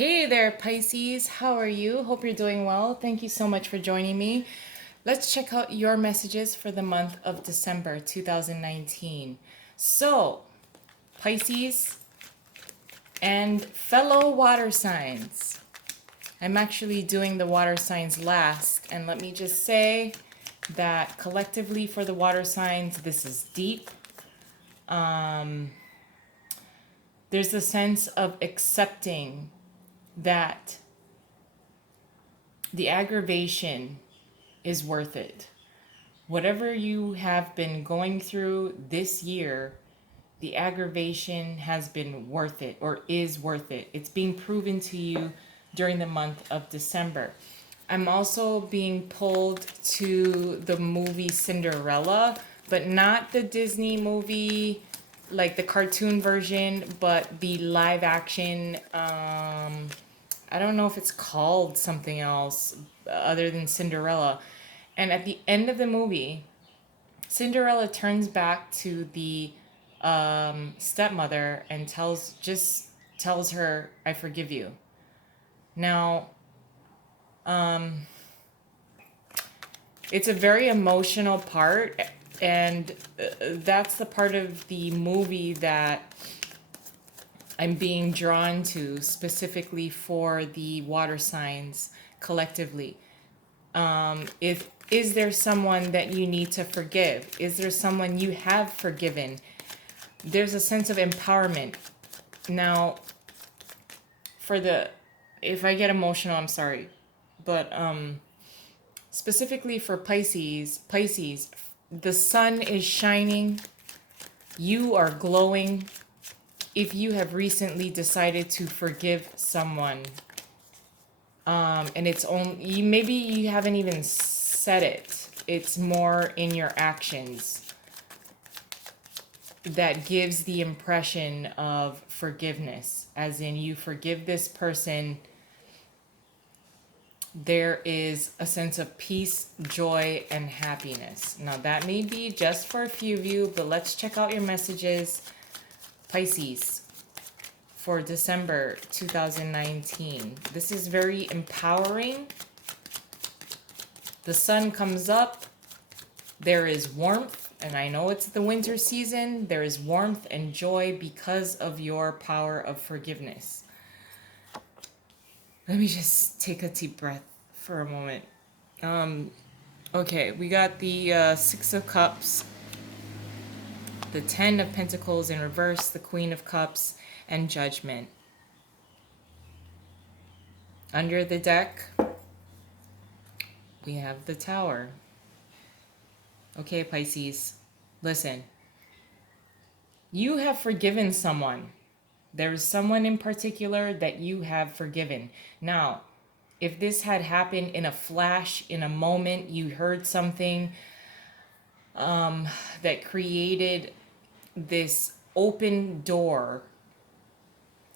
Hey there, Pisces. How are you? Hope you're doing well. Thank you so much for joining me. Let's check out your messages for the month of December 2019. So, Pisces and fellow water signs. I'm actually doing the water signs last, and let me just say that collectively for the water signs, this is deep. There's a sense of accepting that the aggravation is worth it. Whatever you have been going through this year, the aggravation has been worth it or is worth it. It's being proven to you during the month of December. I'm also being pulled to the movie Cinderella, but not the Disney movie, like the cartoon version, but the live action. I don't know if it's called something else other than Cinderella. And at the end of the movie, Cinderella turns back to the stepmother and tells her, "I forgive you." Now, it's a very emotional part, and that's the part of the movie that I'm being drawn to specifically for the water signs collectively. Is there someone that you need to forgive? Is there someone you have forgiven? There's a sense of empowerment. Now, if I get emotional, I'm sorry. But specifically for Pisces, the sun is shining. You are glowing. If you have recently decided to forgive someone, and it's only maybe you haven't even said it. It's more in your actions that gives the impression of forgiveness, as in you forgive this person. There is a sense of peace, joy, and happiness. Now, that may be just for a few of you, but let's check out your messages, Pisces, for December 2019. This is very empowering. The sun comes up. There is warmth, and I know it's the winter season. There is warmth and joy because of your power of forgiveness. Let me just take a deep breath for a moment. Okay, we got the Six of Cups, the Ten of Pentacles in reverse, the Queen of Cups, and Judgment. Under the deck, we have the Tower. Okay, Pisces, listen. You have forgiven someone. There is someone in particular that you have forgiven. Now, if this had happened in a flash, in a moment, you heard something that created this open door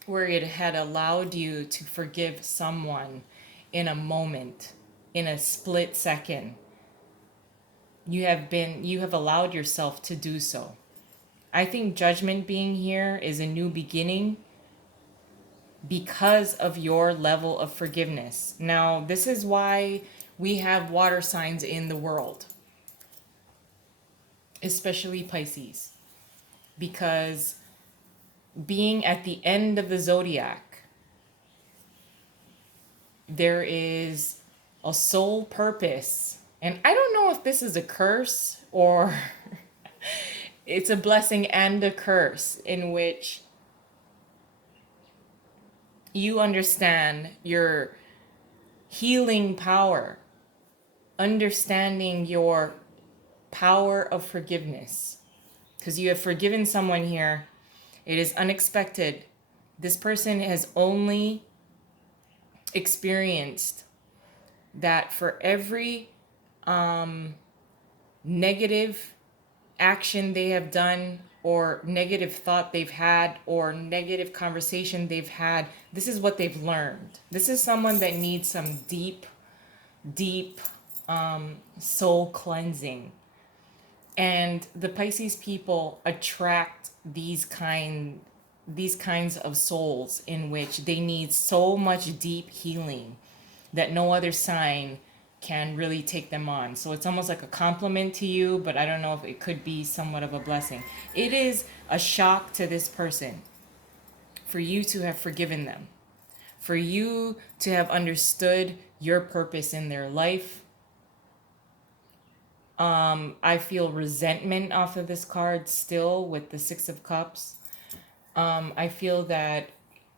where it had allowed you to forgive someone in a moment, in a split second, you have allowed yourself to do so. I think Judgment being here is a new beginning because of your level of forgiveness. Now, this is why we have water signs in the world, especially Pisces, because being at the end of the zodiac, there is a sole purpose. And I don't know if this is a curse or it's a blessing and a curse, in which you understand your healing power, understanding your power of forgiveness, because you have forgiven someone here. It is unexpected. This person has only experienced that for every negative action they have done, or negative thought they've had, or negative conversation they've had, this is what they've learned. This is someone that needs some deep, deep soul cleansing. And the Pisces people attract these kind these kinds of souls in which they need so much deep healing that no other sign can really take them on. So it's almost like a compliment to you, but I don't know if it could be somewhat of a blessing. It is a shock to this person for you to have forgiven them, for you to have understood your purpose in their life. I feel resentment off of this card still with the Six of Cups. I feel that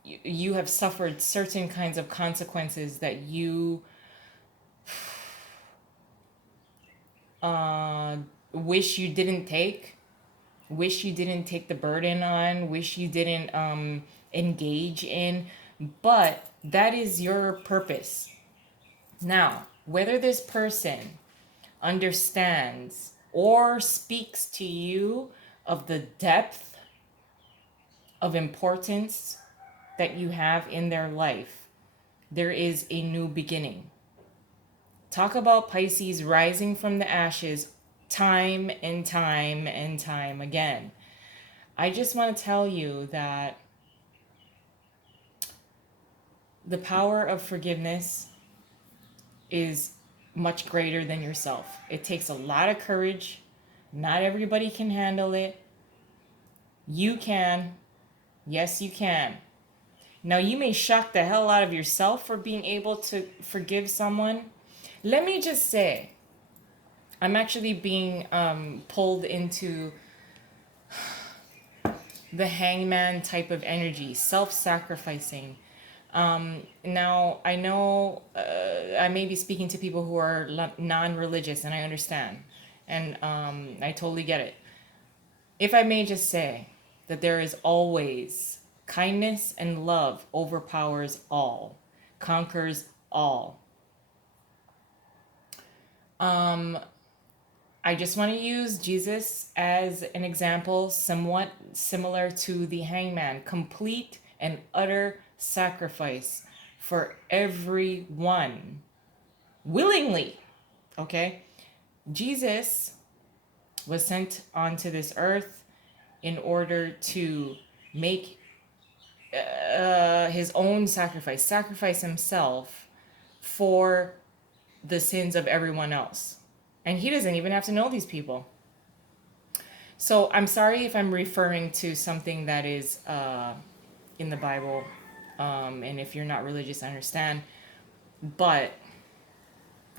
you have suffered certain kinds of consequences that you wish you didn't take, wish you didn't take the burden on, wish you didn't engage in, but that is your purpose. Now, whether this person understands or speaks to you of the depth of importance that you have in their life, there is a new beginning. Talk about Pisces rising from the ashes time and time and time again. I just want to tell you that the power of forgiveness is much greater than yourself. It takes a lot of courage. Not everybody can handle it. You can. Yes, you can. Now, you may shock the hell out of yourself for being able to forgive someone. Let me just say, I'm actually being pulled into the hangman type of energy, self-sacrificing. Now, I know I may be speaking to people who are non-religious, and I understand. And I totally get it. If I may just say that there is always kindness and love overpowers all, conquers all. I just want to use Jesus as an example, somewhat similar to the hangman. Complete and utter sacrifice for everyone. Willingly. Okay? Jesus was sent onto this earth in order to make his own sacrifice himself for the sins of everyone else. And he doesn't even have to know these people. So I'm sorry if I'm referring to something that is in the Bible. And if you're not religious, I understand. But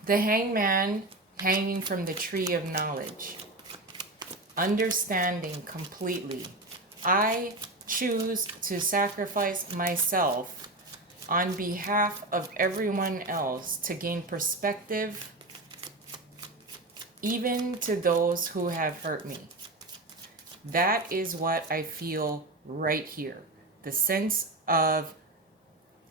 the hangman hanging from the tree of knowledge, understanding completely, I choose to sacrifice myself on behalf of everyone else to gain perspective, even to those who have hurt me. That is what I feel right here. The sense of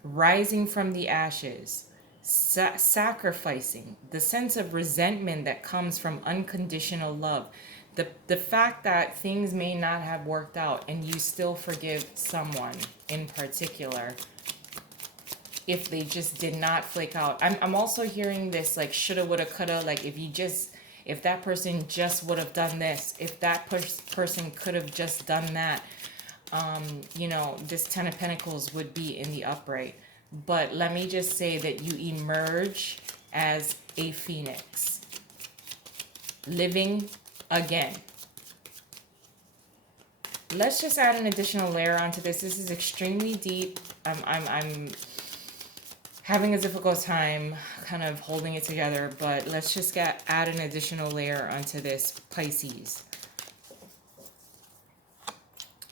rising from the ashes, sacrificing, the sense of resentment that comes from unconditional love. The fact that things may not have worked out and you still forgive someone in particular if they just did not flake out. I'm also hearing this like shoulda, woulda, coulda, like if that person just would have done this, if that person could have just done that, this Ten of Pentacles would be in the upright. But let me just say that you emerge as a phoenix, living again. Let's just add an additional layer onto this. This is extremely deep. I'm having a difficult time kind of holding it together, but let's just add an additional layer onto this, Pisces.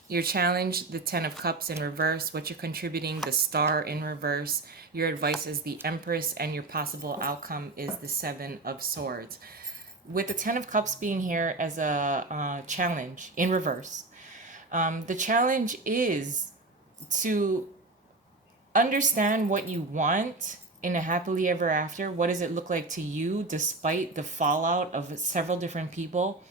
Your challenge, the Ten of Cups in reverse. What you're contributing, the Star in reverse. Your advice is the Empress, and your possible outcome is the Seven of Swords. With the Ten of Cups being here as a challenge in reverse, the challenge is to understand what you want in a happily ever after. What does it look like to you despite the fallout of several different people?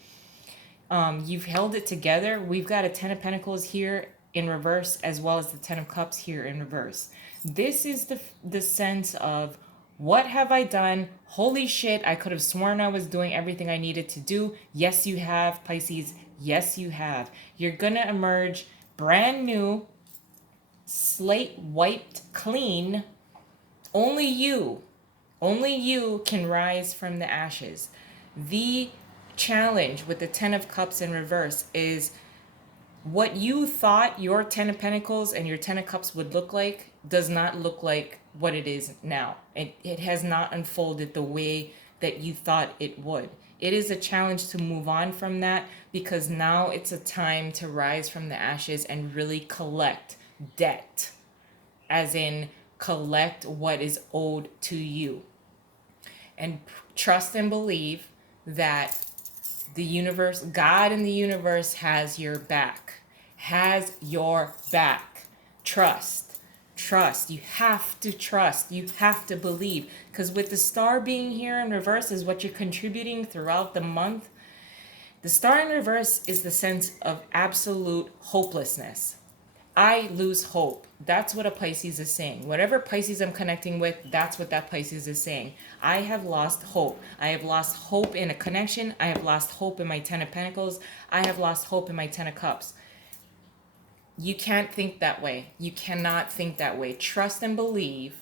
You've held it together. We've got a Ten of Pentacles here in reverse as well as the Ten of Cups here in reverse. This is the sense of, what have I done? Holy shit, I could have sworn I was doing everything I needed to do. Yes, you have, Pisces. Yes, you have. You're going to emerge brand new, slate wiped clean. Only you can rise from the ashes. The challenge with the Ten of Cups in reverse is what you thought your Ten of Pentacles and your Ten of Cups would look like does not look like what it is now. It has not unfolded the way that you thought it would. It is a challenge to move on from that because now it's a time to rise from the ashes and really collect debt, as in collect what is owed to you. And trust and believe that the universe, God in the universe has your back. Has your back. Trust. Trust. You have to trust. You have to believe. Because with the star being here in reverse is what you're contributing throughout the month. The star in reverse is the sense of absolute hopelessness. I lose hope. That's what a Pisces is saying. Whatever Pisces I'm connecting with, that's what that Pisces is saying. I have lost hope. I have lost hope in a connection. I have lost hope in my Ten of Pentacles. I have lost hope in my Ten of Cups. You can't think that way. You cannot think that way. Trust and believe.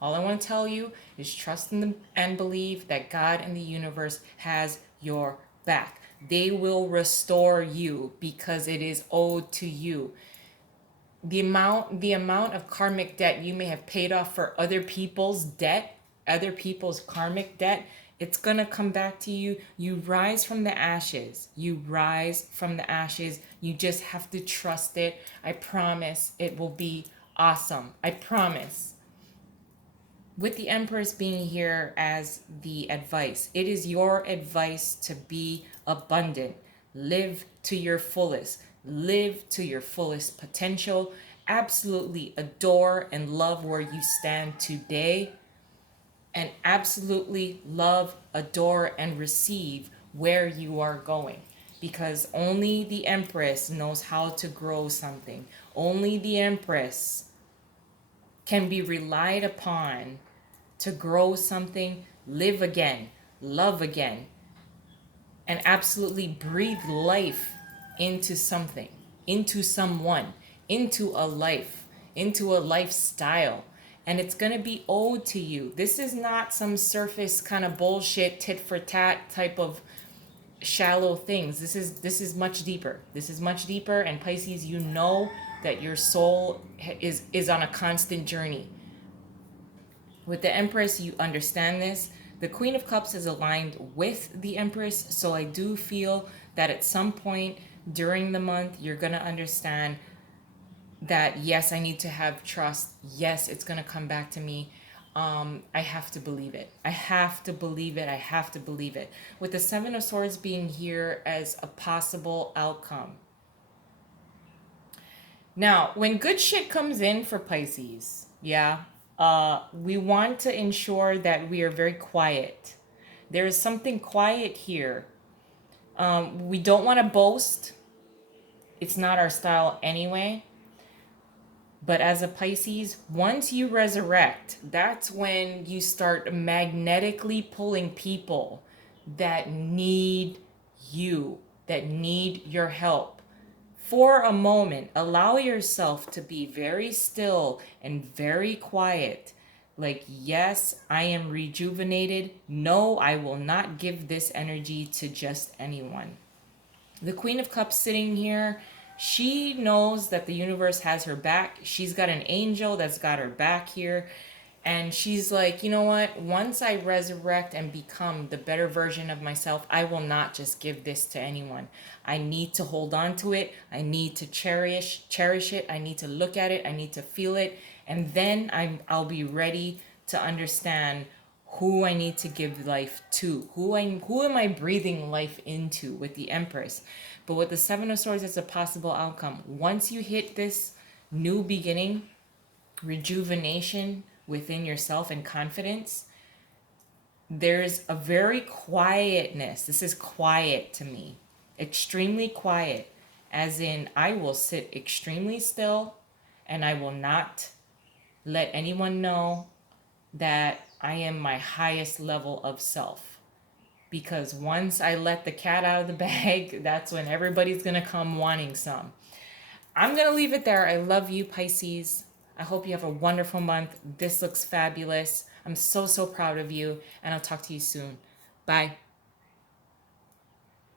All I want to tell you is trust and believe that God and the universe has your back. They will restore you because it is owed to you. The amount of karmic debt you may have paid off for other people's debt, other people's karmic debt, it's going to come back to you. You rise from the ashes. You rise from the ashes. You just have to trust it. I promise it will be awesome. I promise. With the Empress being here as the advice, it is your advice to be abundant. Live to your fullest. Live to your fullest potential. Absolutely adore and love where you stand today. And absolutely love, adore, and receive where you are going. Because only the Empress knows how to grow something. Only the Empress can be relied upon to grow something, live again, love again, and absolutely breathe life into something, into someone, into a life, into a lifestyle. And it's going to be owed to you. This is not some surface kind of bullshit, tit for tat type of shallow things. This is much deeper. This is much deeper. And Pisces, you know that your soul is on a constant journey. With the Empress, you understand this. The Queen of Cups is aligned with the Empress, so I do feel that at some point during the month, you're going to understand that, yes, I need to have trust. Yes, it's going to come back to me. I have to believe it. I have to believe it. I have to believe it. With the Seven of Swords being here as a possible outcome. Now, when good shit comes in for Pisces, we want to ensure that we are very quiet. There is something quiet here. We don't want to boast. It's not our style anyway. But as a Pisces, once you resurrect, that's when you start magnetically pulling people that need you, that need your help. For a moment, allow yourself to be very still and very quiet. Like, yes, I am rejuvenated. No, I will not give this energy to just anyone. The Queen of Cups sitting here, she knows that the universe has her back. She's got an angel that's got her back here. And she's like, you know what? Once I resurrect and become the better version of myself, I will not just give this to anyone. I need to hold on to it. I need to cherish it. I need to look at it. I need to feel it. And then I'll be ready to understand who I need to give life to. Who am I breathing life into with the Empress? But with the Seven of Swords, it's a possible outcome. Once you hit this new beginning, rejuvenation within yourself and confidence, there's a very quietness. This is quiet to me. Extremely quiet. As in, I will sit extremely still and I will not let anyone know that I am my highest level of self. Because once I let the cat out of the bag, that's when everybody's going to come wanting some. I'm going to leave it there. I love you, Pisces. I hope you have a wonderful month. This looks fabulous. I'm so, so proud of you. And I'll talk to you soon. Bye.